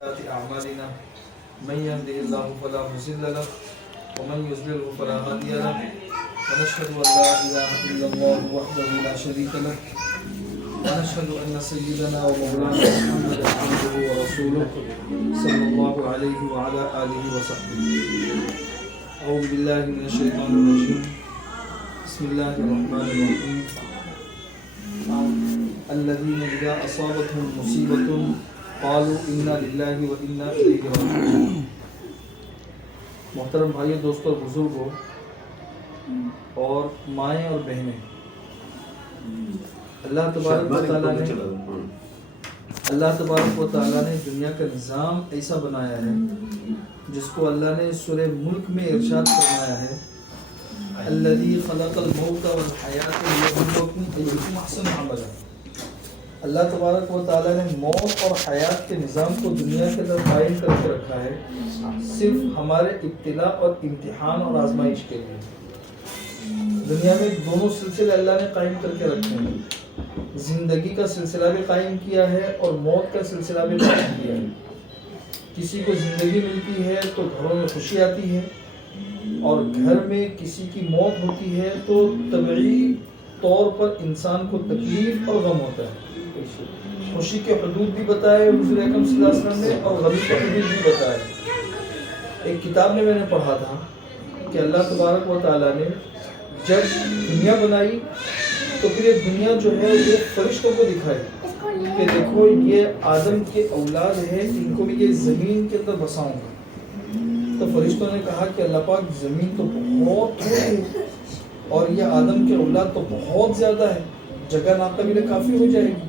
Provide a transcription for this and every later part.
أعمالنا من يهده الله فلا مضل له ومن يضلل فلا هادي له ونشهد أن لا إله إلا الله وحده لا شريك له ونشهد أن سيدنا ومولانا محمدا عبده ورسوله صلى الله عليه وعلى آله وصحبه. أعوذ بالله من الشيطان الرجيم. بسم الله الرحمن الرحيم. الذين إذا أصابتهم مصيبة قالوا إنا لله وإنا إليه راجعون. محترم بھائیو، دوستوں اور بزرگوں اور مائیں اور بہنیں، اللہ تبارک و تعالیٰ نے دنیا کا نظام ایسا بنایا ہے جس کو اللہ نے سورہ ملک میں ارشاد فرمایا ہے، الذی خلق الموت والحیات لیبلوکم ایکم احسن عملا۔ اللہ تبارک و تعالیٰ نے موت اور حیات کے نظام کو دنیا کے اندر قائم کر کے رکھا ہے صرف ہمارے ابتلاء اور امتحان اور آزمائش کے لیے۔ دنیا میں دونوں سلسلے اللہ نے قائم کر کے رکھے ہیں، زندگی کا سلسلہ بھی قائم کیا ہے اور موت کا سلسلہ بھی قائم کیا ہے۔ کسی کو زندگی ملتی ہے تو گھروں میں خوشی آتی ہے، اور گھر میں کسی کی موت ہوتی ہے تو طبعی طور پر انسان کو تکلیف اور غم ہوتا ہے۔ خوشی کے حدود بھی بتائے حضور اکرم صلی اللہ علیہ وسلم نے، اور غم کے حدود بھی بتائے۔ ایک کتاب میں نے پڑھا تھا کہ اللہ تبارک و تعالیٰ نے جب دنیا بنائی تو پھر یہ دنیا جو ہے وہ فرشتوں کو دکھائی کہ دیکھو یہ آدم کے اولاد ہے، ان کو بھی یہ زمین کے اندر بساؤں گا۔ تو فرشتوں نے کہا کہ اللہ پاک زمین تو بہت تھوڑی ہے اور یہ آدم کے اولاد تو بہت زیادہ ہے، جگہ ناقابل کافی ہو جائے گی۔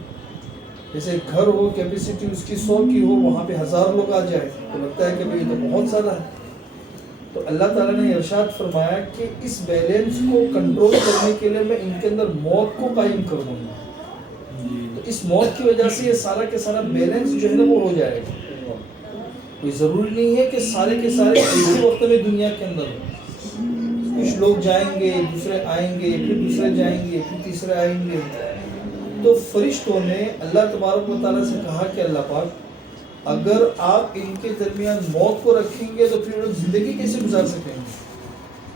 جیسے گھر ہو، کیپیسٹی اس کی 100 کی ہو، وہاں پہ 1000 لوگ آ جائے تو لگتا ہے کہ یہ تو بہت زیادہ ہے۔ تو اللہ تعالیٰ نے ارشاد فرمایا کہ اس بیلنس کو کنٹرول کرنے کے لیے میں ان کے اندر موت کو قائم کر دوں گا۔ تو اس موت کی وجہ سے یہ سارا کے سارا بیلنس جو ہے نا وہ ہو جائے گا۔ کوئی ضروری نہیں ہے کہ سارے کے سارے ایسے وقت میں دنیا کے اندر ہو۔ کچھ لوگ جائیں گے، دوسرے آئیں گے، پھر دوسرے جائیں گے، پھر تیسرے آئیں گے۔ تو فرشتوں نے اللہ تبارک و تعالیٰ سے کہا کہ اللہ پاک اگر آپ ان کے درمیان موت کو رکھیں گے تو پھر وہ زندگی کیسے گزار سکیں گے؟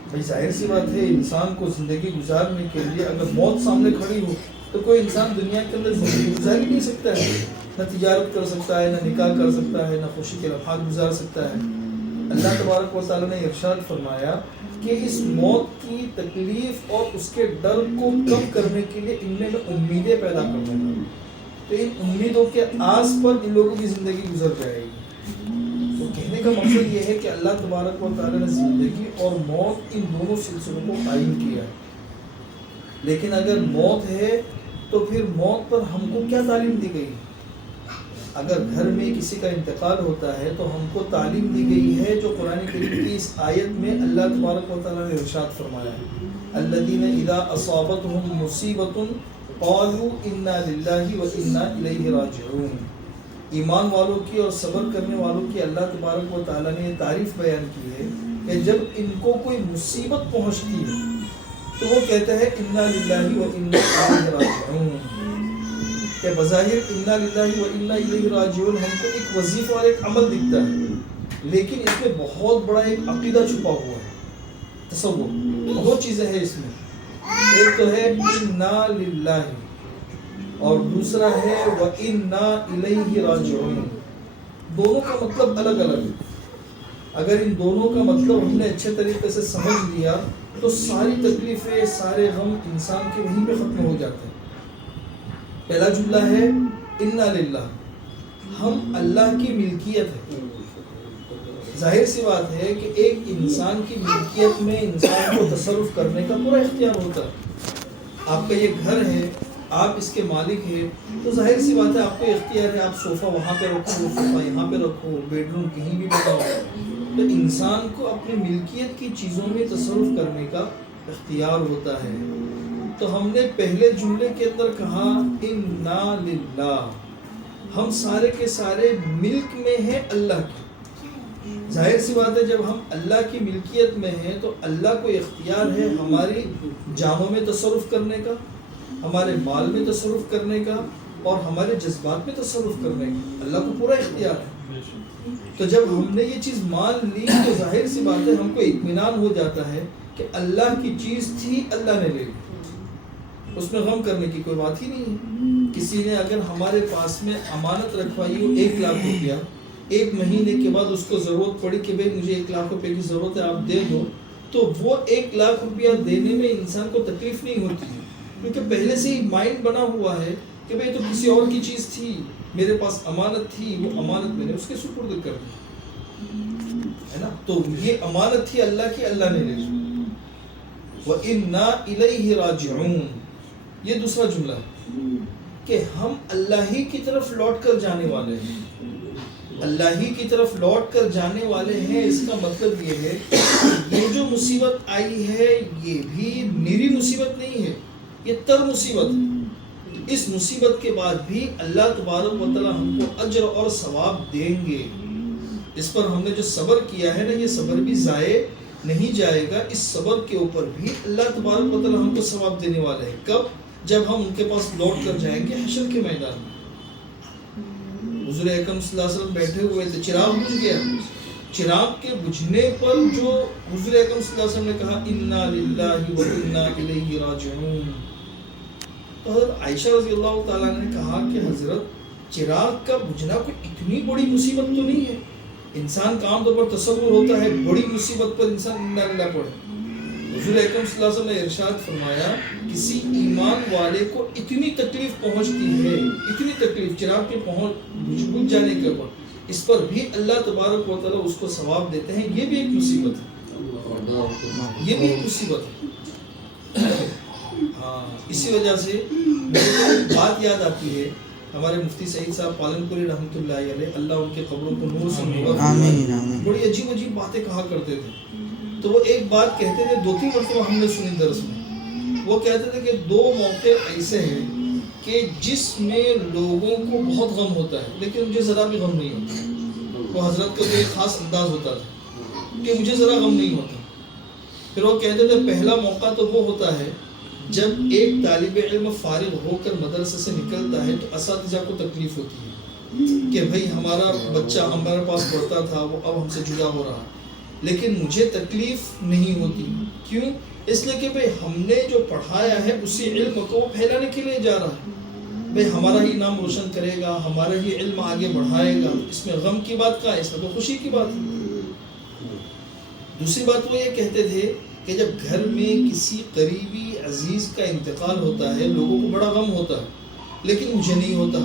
بھائی ظاہر سی بات ہے، انسان کو زندگی گزارنے کے لیے اگر موت سامنے کھڑی ہو تو کوئی انسان دنیا کے اندر زندگی گزار ہی نہیں سکتا ہے، نہ تجارت کر سکتا ہے، نہ نکاح کر سکتا ہے، نہ خوشی کے لمحات گزار سکتا ہے۔ اللہ تبارک و تعالیٰ نے ارشاد فرمایا کہ اس موت کی تکلیف اور اس کے ڈر کو کم کرنے کے لیے ان میں امیدیں پیدا کرنے کا، تو ان امیدوں کے آس پر ان لوگوں کی زندگی گزر جائے گی۔ تو کہنے کا مقصد یہ ہے کہ اللہ تبارک و تعالیٰ نے زندگی اور موت ان دونوں سلسلوں کو قائم کیا ہے، لیکن اگر موت ہے تو پھر موت پر ہم کو کیا تعلیم دی گئی؟ اگر گھر میں کسی کا انتقال ہوتا ہے تو ہم کو تعلیم دی گئی ہے جو قرآن کریم کی اس آیت میں اللہ تبارک و تعالیٰ نے ارشاد فرمایا ہے، الذین اذا اصابتهم مصیبۃ قالوا انا للہ وانا الیہ راجعون۔ ایمان والوں کی اور صبر کرنے والوں کی اللہ تبارک و تعالیٰ نے یہ تعریف بیان کی ہے کہ جب ان کو کوئی مصیبت پہنچتی ہے تو وہ کہتے ہیں انا للہ وانا الیہ راجعون، کہ بظاہر انا للہ وانا الیہ راجعون ہم کو ایک وظیفہ اور ایک عمل دکھتا ہے، لیکن اس میں بہت بڑا ایک عقیدہ چھپا ہوا ہے، تصور، بہت چیزیں ہیں اس میں۔ ایک تو ہے انا للہ اور دوسرا ہے وانا الیہ راجعون۔ دونوں کا مطلب الگ الگ ہے۔ اگر ان دونوں کا مطلب ہم نے اچھے طریقے سے سمجھ لیا تو ساری تکلیفیں، سارے غم انسان کے وہیں پہ ختم ہو جاتے ہیں۔ پہلا جملہ ہے انا للہ، ہم اللہ کی ملکیت ہے۔ ظاہر سی بات ہے کہ ایک انسان کی ملکیت میں انسان کو تصرف کرنے کا پورا اختیار ہوتا ہے۔ آپ کا یہ گھر ہے، آپ اس کے مالک ہیں، تو ظاہر سی بات ہے آپ کو اختیار ہے، آپ صوفہ وہاں پہ رکھو، صوفہ یہاں پہ رکھو، بیڈ روم کہیں بھی بناؤ۔ تو انسان کو اپنی ملکیت کی چیزوں میں تصرف کرنے کا اختیار ہوتا ہے۔ تو ہم نے پہلے جملے کے اندر کہا انا للہ، ہم سارے کے سارے ملک میں ہیں اللہ کی۔ ظاہر سی بات ہے جب ہم اللہ کی ملکیت میں ہیں تو اللہ کو اختیار ہے ہماری جانوں میں تصرف کرنے کا، ہمارے مال میں تصرف کرنے کا اور ہمارے جذبات میں تصرف کرنے کا۔ اللہ کو پورا اختیار ہے۔ تو جب ہم نے یہ چیز مان لی تو ظاہر سی بات ہے ہم کو اطمینان ہو جاتا ہے کہ اللہ کی چیز تھی، اللہ نے لے لی، اس میں غم کرنے کی کوئی بات ہی نہیں ہے۔ کسی نے اگر ہمارے پاس میں امانت رکھوائی ہو 1,00,000 روپیہ، 1 مہینے کے بعد اس کو ضرورت پڑی کہ بھائی مجھے 1,00,000 روپے کی ضرورت ہے آپ دے دو، تو وہ 1,00,000 روپیہ دینے میں انسان کو تکلیف نہیں ہوتی ہے، کیونکہ پہلے سے ہی مائنڈ بنا ہوا ہے کہ بھائی تو کسی اور کی چیز تھی، میرے پاس امانت تھی، وہ امانت میں نے اس کے سپرد کر دی، ہے نا؟ تو یہ امانت تھی اللہ کی، اللہ نے لے لی۔ وَإِنَّا إِلَيْهِ رَاجِعُونَ، یہ دوسرا جملہ ہے کہ ہم اللہ ہی کی طرف لوٹ کر جانے والے ہیں، اللہ ہی کی طرف لوٹ کر جانے والے ہیں۔ اس کا مطلب یہ ہے کہ یہ جو مصیبت آئی ہے یہ بھی میری مصیبت نہیں ہے، یہ تر مصیبت ہے۔ اس مصیبت کے بعد بھی اللہ تبارک و تعالی ہم کو اجر اور ثواب دیں گے۔ اس پر ہم نے جو صبر کیا ہے نا، یہ صبر بھی ضائع نہیں جائے گا، اس صبر کے اوپر بھی اللہ تبارک و تعالی ہم کو ثواب دینے والے ہیں۔ کب؟ جب ہم ان کے پاس لوٹ کر جائیں گے حشر کے میدان میں۔ حضور اکرم صلی اللہ علیہ وسلم بیٹھے ہوئے تھے، چراغ بجھ گیا، چراغ کے بجھنے پر جو حضور اکرم صلی اللہ علیہ وسلم نے کہا انا للہ و انا الیہ راجعون، تو حضرت عائشہ رضی اللہ تعالیٰ نے کہا کہ حضرت چراغ کا بجھنا کوئی اتنی بڑی مصیبت تو نہیں ہے، انسان کا عام طور پر تصور ہوتا ہے بڑی مصیبت پر انسان انا للہ پڑھے۔ حضور اکرم صلی اللہ علیہ وسلم نے ارشاد فرمایا کسی ایمان والے کو اتنی تکلیف پہنچتی ہے، اتنی تکلیف چراغ کے بجھ جانے کے اوپر، اس پر بھی اللہ تبارک و تعالیٰ اس کو ثواب دیتے ہیں۔ یہ بھی ایک مصیبت ہے، یہ بھی ایک مصیبت ہے۔ ہاں، اسی وجہ سے مجھے بات یاد آتی ہے، ہمارے مفتی سعید صاحب پالنپوری رحمۃ اللہ علیہ، اللہ ان کے قبروں کو نور سے نور فرمائے، بڑی عجیب عجیب باتیں کہا کرتے تھے۔ تو وہ ایک بات کہتے تھے، 2-3 مرتبہ ہم نے سنی درس میں، وہ کہتے تھے کہ 2 موقع ایسے ہیں کہ جس میں لوگوں کو بہت غم ہوتا ہے لیکن مجھے ذرا بھی غم نہیں ہوتا۔ وہ حضرت کا ایک خاص انداز ہوتا تھا کہ مجھے ذرا غم نہیں ہوتا۔ پھر وہ کہتے تھے پہلا موقع تو وہ ہوتا ہے جب ایک طالب علم فارغ ہو کر مدرسے سے نکلتا ہے تو اساتذہ کو تکلیف ہوتی ہے کہ بھائی ہمارا بچہ ہمارے پاس پڑھتا تھا، وہ اب ہم سے جدا ہو رہا، لیکن مجھے تکلیف نہیں ہوتی۔ کیوں؟ اس لیے کہ بھئی ہم نے جو پڑھایا ہے اسی علم کو وہ پھیلانے کے لیے جا رہا ہے، بھئی ہمارا ہی نام روشن کرے گا، ہمارا ہی علم آگے بڑھائے گا، اس میں غم کی بات کہاں ہے؟ اس میں تو خوشی کی بات ہے۔ دوسری بات وہ یہ کہتے تھے کہ جب گھر میں کسی قریبی عزیز کا انتقال ہوتا ہے لوگوں کو بڑا غم ہوتا ہے، لیکن مجھے نہیں ہوتا۔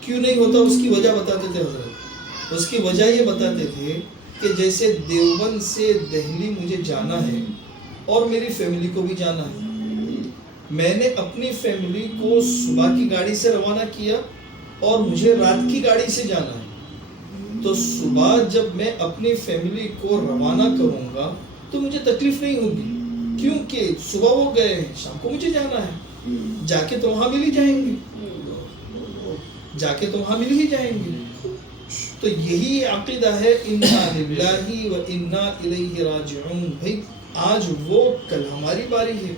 کیوں نہیں ہوتا؟ اس کی وجہ بتاتے تھے حضرت۔ اس کی وجہ یہ بتاتے تھے کہ جیسے دیوبند سے دہلی مجھے جانا ہے اور میری فیملی کو بھی جانا ہے، میں نے اپنی فیملی کو صبح کی گاڑی سے روانہ کیا اور مجھے رات کی گاڑی سے جانا ہے، تو صبح جب میں اپنی فیملی کو روانہ کروں گا تو مجھے تکلیف نہیں ہوگی، کیونکہ صبح وہ گئے ہیں، شام کو مجھے جانا ہے، جا کے تو وہاں مل ہی جائیں گے، جا کے تو وہاں مل ہی جائیں گے۔ تو یہی عقیدہ ہے انا للہ و انا الیہ راجعون۔ بھائی آج وہ، کل ہماری باری ہے،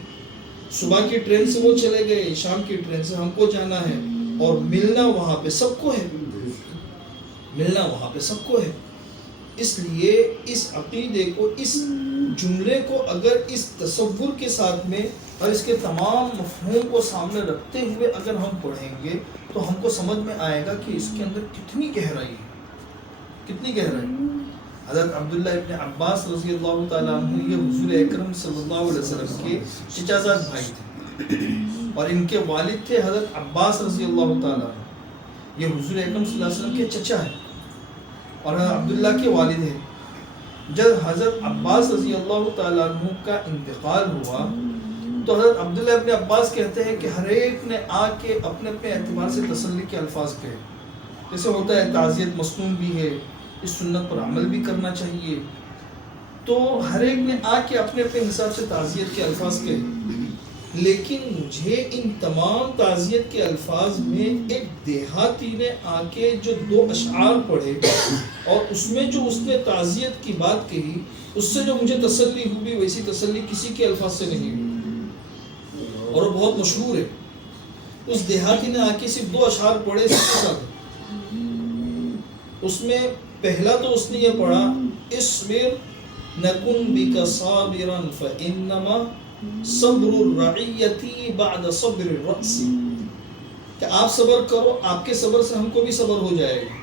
صبح کی ٹرین سے وہ چلے گئے، شام کی ٹرین سے ہم کو جانا ہے، اور ملنا وہاں پہ سب کو ہے، ملنا وہاں پہ سب کو ہے۔ اس لیے اس عقیدے کو، اس جملے کو اگر اس تصور کے ساتھ میں اور اس کے تمام مفہوم کو سامنے رکھتے ہوئے اگر ہم پڑھیں گے تو ہم کو سمجھ میں آئے گا کہ اس کے اندر کتنی گہرائی ہے، کتنی گہرائی۔ حضرت عبداللہ ابن عباس رضی اللہ تعالیٰ عنہ یہ حضور اکرم صلی اللہ علیہ وسلم کے چچا زاد بھائی تھے، اور ان کے والد تھے حضرت عباس رضی اللہ تعالیٰ عنہ، یہ حضور اکرم صلی اللہ علیہ وسلم کے چچا ہیں اور عبداللہ کے والد ہیں۔ جب حضرت عباس رضی اللہ تعالیٰ عنہ کا انتقال ہوا تو حضرت عبداللہ ابن عباس کہتے ہیں کہ ہر ایک نے آ کے اپنے اپنے اعتبار سے تسلی کے الفاظ کہے، جیسے ہوتا ہے تعزیت مصنون بھی ہے، اس سنت پر عمل بھی کرنا چاہیے، تو ہر ایک نے آ کے اپنے اپنے حساب سے تعزیت کے الفاظ کہے، لیکن مجھے ان تمام تعزیت کے الفاظ میں ایک دیہاتی نے آ کے جو 2 اشعار پڑھے اور اس میں جو اس نے تعزیت کی بات کہی، اس سے جو مجھے تسلی ہوئی ویسی تسلی کسی کے الفاظ سے نہیں ہوئی، اور وہ بہت مشہور ہے۔ اس دیہاتی نے آ کے صرف 2 اشعار پڑھے، سب کے ساتھ اس میں پہلا تو اس نے یہ پڑھا اصبر نکن بک صابرا فانما صبر الرعیتی بعد صبر الرأس، کہ آپ صبر کرو، آپ کے صبر سے ہم کو بھی صبر ہو جائے گا،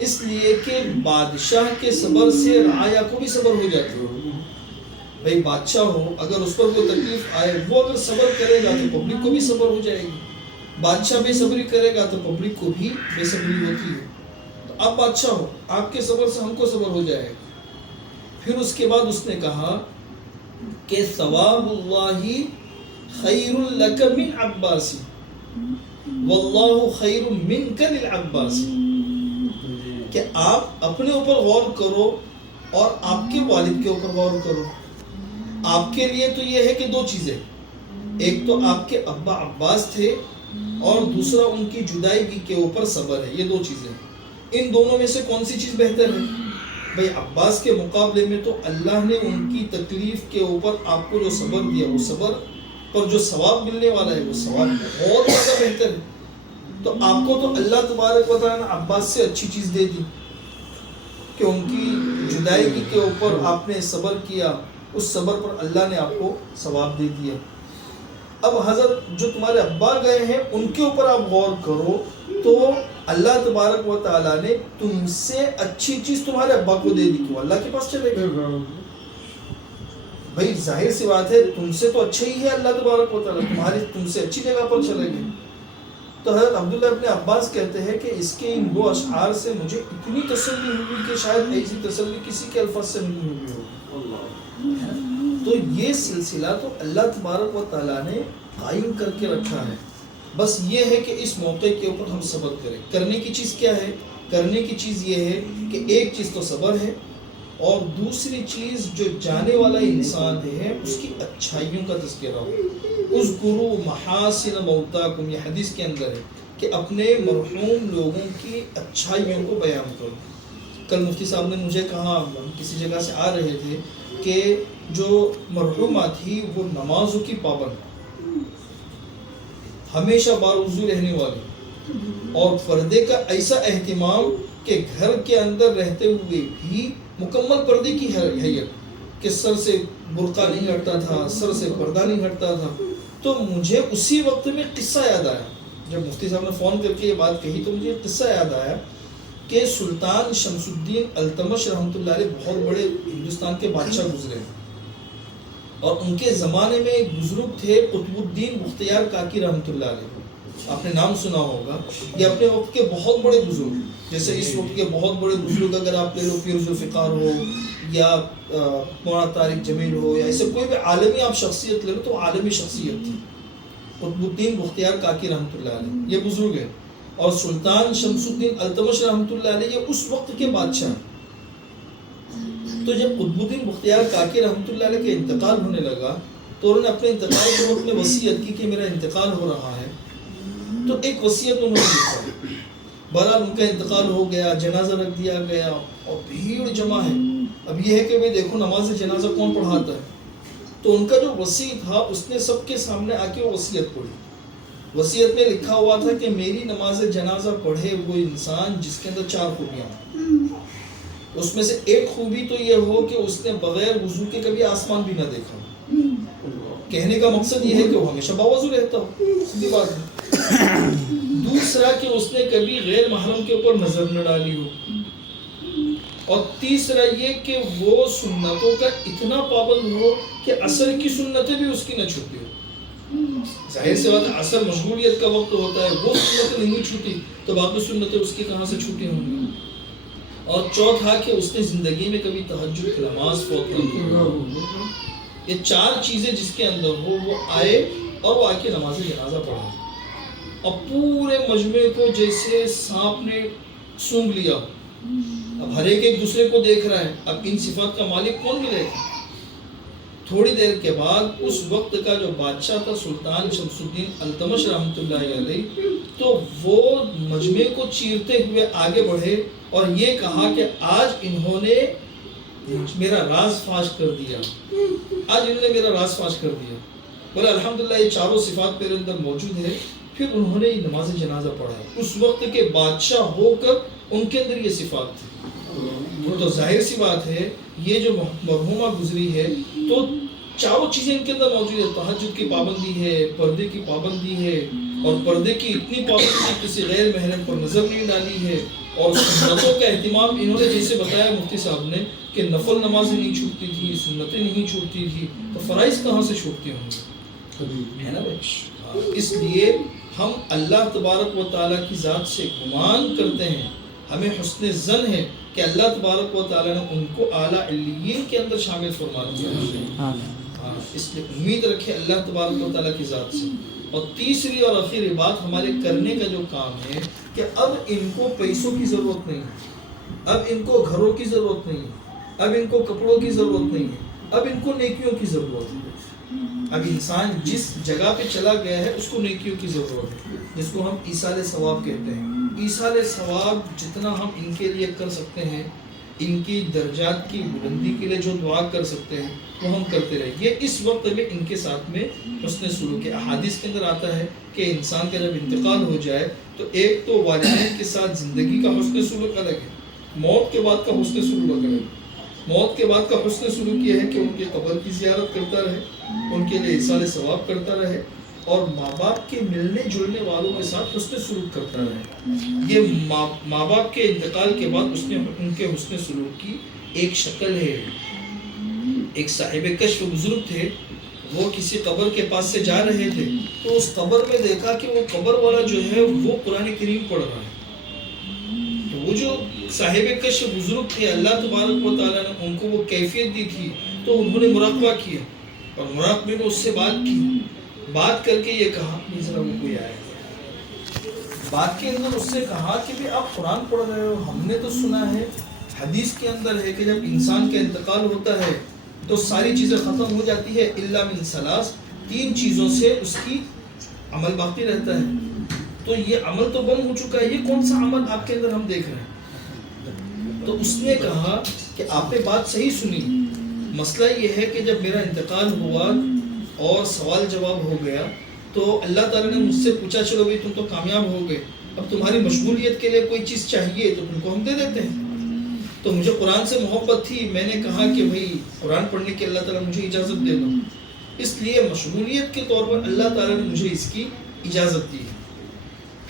اس لیے کہ بادشاہ کے صبر سے رعایا کو بھی صبر ہو جاتی ہے۔ بھئی بادشاہ ہو، اگر اس پر کوئی تکلیف آئے، وہ اگر صبر کرے گا تو پبلک کو بھی صبر ہو جائے گی، بادشاہ بے صبری کرے گا تو پبلک کو بھی بے صبری ہوتی ہے۔ تو آپ بادشاہ ہو، آپ کے صبر سے ہم کو صبر ہو جائے گا۔ پھر اس کے بعد اس نے کہا کہ ثواب اللہ خیر لک من عباس واللہ خیر منک للعباس، کہ آپ اپنے اوپر غور کرو اور آپ کے والد کے اوپر غور کرو۔ آپ کے لیے تو یہ ہے کہ دو چیزیں، ایک تو آپ کے ابا عباس تھے اور دوسرا ان کی جدائیگی کے اوپر صبر ہے، یہ دو چیزیں۔ ان دونوں میں سے کون سی چیز بہتر ہے؟ بھئی عباس کے مقابلے میں تو اللہ نے ان کی تکلیف کے اوپر آپ کو جو صبر دیا، وہ صبر پر جو ثواب ملنے والا ہے وہ ثواب بہت زیادہ بہتر ہے۔ تو آپ کو تو اللہ تبارک و تعالیٰ نے عباس سے اچھی چیز دے دی کہ ان کی جدائیگی کے اوپر آپ نے صبر کیا، اس صبر پر اللہ نے آپ کو ثواب دے دیا۔ اب حضرت جو تمہارے ابا گئے ہیں ان کے اوپر آپ غور کرو تو اللہ تبارک و تعالیٰ نے تم سے اچھی چیز تمہارے ابا کو دے دی کہ وہ اللہ کے پاس چلے گئے۔ بھائی ظاہر سی بات ہے تم سے تو اچھا ہی ہے اللہ تبارک و تعالیٰ، تم سے اچھی جگہ پر چلے گئے۔ تو حضرت عبداللہ ابن عباس کہتے ہیں کہ اس کے ان دو اشعار سے مجھے اتنی تسلی ہوئی کہ شاید ایسی تسلی کسی کے الفاظ سے نہیں ہوئی ہو۔ تو یہ سلسلہ تو اللہ تبارک و تعالیٰ نے قائم کر کے رکھا ہے، بس یہ ہے کہ اس موقع کے اوپر ہم صبر کریں۔ کرنے کی چیز کیا ہے؟ کرنے کی چیز یہ ہے کہ ایک چیز تو صبر ہے، اور دوسری چیز جو جانے والا انسان ہے اس کی اچھائیوں کا تذکرہ ہو۔ اذکروا محاسن موتاکم، یہ حدیث کے اندر ہے کہ اپنے مرحوم لوگوں کی اچھائیوں کو بیان کرو۔ کل مفتی صاحب نے مجھے کہا، ہم کسی جگہ سے آ رہے تھے، کہ جو مرحومہ تھی وہ نمازوں کی پابند، ہمیشہ باوضو رہنے والی، اور پردے کا ایسا اہتمام کہ گھر کے اندر رہتے ہوئے بھی مکمل پردے کی حیت، کہ سر سے برقع نہیں ہٹتا تھا، سر سے پردہ نہیں ہٹتا تھا۔ تو مجھے اسی وقت میں قصہ یاد آیا، جب مفتی صاحب نے فون کر کے یہ بات کہی تو مجھے قصہ یاد آیا کہ سلطان شمس الدین التمش رحمۃ اللہ علیہ بہت بڑے ہندوستان کے بادشاہ گزرے، اور ان کے زمانے میں ایک بزرگ تھے قطب الدین بختیار کاکی رحمۃ اللہ علیہ، آپ نے نام سنا ہوگا۔ یہ اپنے وقت کے بہت بڑے بزرگ، جیسے اس وقت کے بہت بڑے بزرگ اگر آپ لے لو، پیر ذوالفقار ہو یا مولانا طارق جمیل ہو، یا ایسے کوئی بھی عالمی آپ شخصیت لے لو تو عالمی شخصیت تھی قطب الدین بختیار کاکی رحمۃ اللہ علیہ، یہ بزرگ ہے۔ اور سلطان شمس الدین التمش رحمۃ اللہ علیہ یہ اس وقت کے بادشاہ ہیں۔ تو جب قطب الدین بختیار کاکی رحمۃ اللہ علیہ کے انتقال ہونے لگا تو انہوں نے اپنے انتقال کے وقت میں وصیت کی کہ میرا انتقال ہو رہا ہے، تو ایک وصیت انہوں نے لکھا۔ بہرحال ان کا انتقال ہو گیا، جنازہ رکھ دیا گیا اور بھیڑ جمع ہے۔ اب یہ ہے کہ دیکھو نماز جنازہ کون پڑھاتا ہے، تو ان کا جو وصی تھا اس نے سب کے سامنے آ کے وصیت پڑھی۔ وصیت میں لکھا ہوا تھا کہ میری نماز جنازہ پڑھے وہ انسان جس کے اندر 4 خوبیاں ہیں، اس میں سے ایک خوبی تو یہ ہو کہ اس نے بغیر وضو کے کبھی آسمان بھی نہ دیکھا۔ کہنے کا مقصد یہ ہے کہ وہ ہمیشہ باوضو رہتا ہو، سیدھی بات ہے۔ دوسرا کہ اس نے کبھی غیر محرم کے اوپر نظر نہ ڈالی ہو، اور تیسرا یہ کہ وہ سنتوں کا اتنا پابند ہو کہ عصر کی سنتیں بھی اس کی نہ چھوٹی ہو۔ ظاہر سی بات ہے عصر مشغولیت کا وقت ہوتا ہے، وہ سنتیں نہیں چھوٹی تو باقی سنتیں اس کی کہاں سے چھوٹی ہوں گی۔ اور چوتھا کہ اس نے زندگی میں کبھی تہجد کی نماز فوت نہیں کی۔ یہ 4 چیزیں جس کے اندر ہو، وہ آئے اور وہ آ کے نماز جنازہ پڑھا، اور پورے مجمع کو جیسے سانپ نے سونگھ لیا۔ اب ہر ایک دوسرے کو دیکھ رہا ہے، اب ان صفات کا مالک کون ملے گا؟ تھوڑی دیر کے بعد اس وقت کا جو بادشاہ تھا سلطان شمس الدین التمش رحمۃ اللہ علیہ، تو وہ مجمع کو چیرتے ہوئے آگے بڑھے اور یہ کہا کہ آج انہوں نے میرا راز فاش کر دیا، آج انہوں نے میرا راز فاش کر دیا۔ بولے الحمدللہ یہ 4 صفات میرے اندر موجود ہے۔ پھر انہوں نے نماز جنازہ پڑھا، اس وقت کے بادشاہ ہو کر ان کے اندر یہ صفات تھی. وہ تو ظاہر سی بات ہے یہ جو مرحومہ گزری ہے تو چاروں چیزیں ان کے اندر موجود ہے. تہجد کی پابندی ہے, پردے کی پابندی ہے, اور پردے کی اتنی پابندی کسی غیر محرم پر نظر نہیں ڈالی ہے, اور سنتوں کا اہتمام. انہوں نے جیسے بتایا مفتی صاحب نے کہ نفل نمازیں نہیں چھوٹتی تھی, سنتیں نہیں چھوٹتی تھی, تو فرائض کہاں سے چھوٹتی ہوں گے, ہے نا بھائی. اس لیے ہم اللہ تبارک و تعالیٰ کی ذات سے گمان کرتے ہیں, ہمیں حسن ظن ہے کہ اللہ تبارک و تعالیٰ نے ان کو اعلیٰ علیین کے اندر شامل فرما دیا. اس لیے امید رکھے اللہ تبارک و تعالیٰ کی ذات سے. اور تیسری اور آخری بات ہمارے کرنے کا جو کام ہے کہ اب ان کو پیسوں کی ضرورت نہیں ہے, اب ان کو گھروں کی ضرورت نہیں ہے, اب ان کو کپڑوں کی ضرورت نہیں ہے, اب ان کو نیکیوں کی ضرورت ہے. اب انسان جس جگہ پہ چلا گیا ہے اس کو نیکیوں کی ضرورت ہے, جس کو ہم ایصال ثواب کہتے ہیں. ایصال ثواب جتنا ہم ان کے لیے کر سکتے ہیں, ان کی درجات کی بلندی کے لیے جو دعا کر سکتے ہیں وہ ہم کرتے رہیں. یہ اس وقت میں ان کے ساتھ میں حسن سلوک ہے. احادیث کے اندر آتا ہے کہ انسان کا جب انتقال ہو جائے تو ایک تو والدین کے ساتھ زندگی کا حسن سلوک الگ ہے, موت کے بعد کا حسن سلوک الگ ہے. موت کے بعد کا حسن سلوک یہ ہے کہ ان کے قبر کی زیارت کرتا رہے, ان کے لیے ایصال ثواب کرتا رہے, اور ماں باپ کے ملنے جلنے والوں کے ساتھ حسن سلوک کرتا رہے. یہ ماں باپ کے انتقال کے بعد اس نے ان کے حسن سلوک کی ایک شکل ہے. ایک صاحب کشف بزرگ تھے, وہ کسی قبر کے پاس سے جا رہے تھے تو اس قبر میں دیکھا کہ وہ قبر والا جو ہے وہ قرآن کریم پڑھ رہا ہے. تو وہ جو صاحب کشف بزرگ تھے, اللہ تبارک و تعالیٰ نے ان کو وہ کیفیت دی تھی, تو انہوں نے مراقبہ کیا اور مراقبے میں اس سے بات کی. بات کر کے یہ کہا, ذرا وہ کوئی آیا, بات کے اندر اس سے کہا کہ بھی آپ قرآن پڑھ رہے ہو, ہم نے تو سنا ہے حدیث کے اندر ہے کہ جب انسان کا انتقال ہوتا ہے تو ساری چیزیں ختم ہو جاتی ہے الا من ثلاث, 3 چیزوں سے اس کی عمل باقی رہتا ہے. تو یہ عمل تو بند ہو چکا ہے, یہ کون سا عمل آپ کے اندر ہم دیکھ رہے ہیں؟ تو اس نے کہا کہ آپ نے بات صحیح سنی, مسئلہ یہ ہے کہ جب میرا انتقال ہوا اور سوال جواب ہو گیا تو اللہ تعالیٰ نے مجھ سے پوچھا چلو بھائی تم تو کامیاب ہو گئے, اب تمہاری مشغولیت کے لیے کوئی چیز چاہیے تو تم کو ہم دے دیتے ہیں. تو مجھے قرآن سے محبت تھی, میں نے کہا کہ بھائی قرآن پڑھنے کی اللہ تعالیٰ مجھے اجازت دے دو, اس لیے مشغولیت کے طور پر اللہ تعالیٰ نے مجھے اس کی اجازت دی ہے.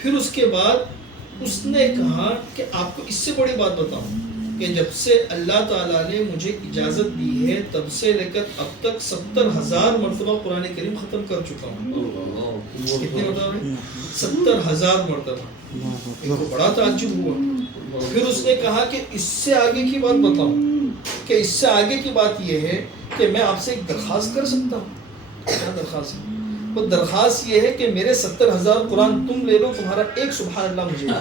پھر اس کے بعد اس نے کہا کہ آپ کو اس سے بڑی بات بتاؤں کہ جب سے اللہ تعالیٰ نے مجھے اجازت دی ہے تب سے لے کر اب تک 70,000 مرتبہ قرآن کریم ختم کر چکا ہوں. کتنے مرتبہ؟ 70,000 مرتبہ. ایک کو بڑا تعجب ہوا. پھر اس نے کہا کہ اس سے آگے کی بات بتاؤں, کہ اس سے آگے کی بات یہ ہے کہ میں آپ سے ایک درخواست کر سکتا ہوں. کیا درخواست ہے؟ وہ درخواست یہ ہے کہ میرے 70,000 قرآن تم لے لو, تمہارا ایک سبحان اللہ مجھے دے.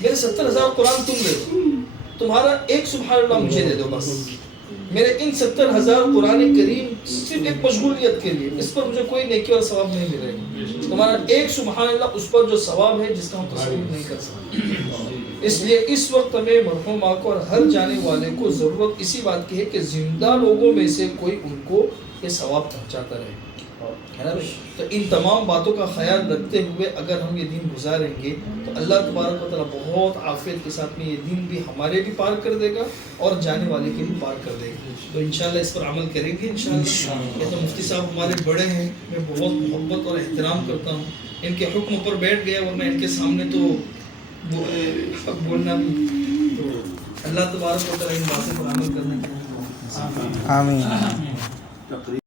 میرے 70,000 قرآن تم لے لو, تمہارا ایک سبحان اللہ مجھے دے دو بس. میرے ان 70,000 قرآن کریم صرف ایک مشغولیت کے لیے, اس پر مجھے کوئی نیکی اور ثواب نہیں ملے گا. تمہارا ایک سبحان اللہ اس پر جو ثواب ہے جس کا ہم تصور نہیں کر سکتے. اس لیے اس وقت ہمیں مرحوم ماں کو اور ہر جانے والے کو ضرورت اسی بات کی ہے کہ زندہ لوگوں میں سے کوئی ان کو یہ ثواب پہنچاتا رہے, ہے نا بھائی. تو ان تمام باتوں کا خیال رکھتے ہوئے اگر ہم یہ دین گزاریں گے تو اللہ تبارک و تعالیٰ بہت عافیت کے ساتھ میں یہ دین بھی ہمارے بھی پار کر دے گا اور جانے والے کے بھی پار کر دے گا. تو انشاءاللہ اس پر عمل کریں گے انشاءاللہ. یہ تو مفتی صاحب ہمارے بڑے ہیں, میں بہت محبت اور احترام کرتا ہوں, ان کے حکم پر بیٹھ گیا ورنہ ان کے سامنے تو بولنا بھی. تو اللہ تبارک و تعالیٰ ان باتوں پر عمل کرنے کے لیے آمین.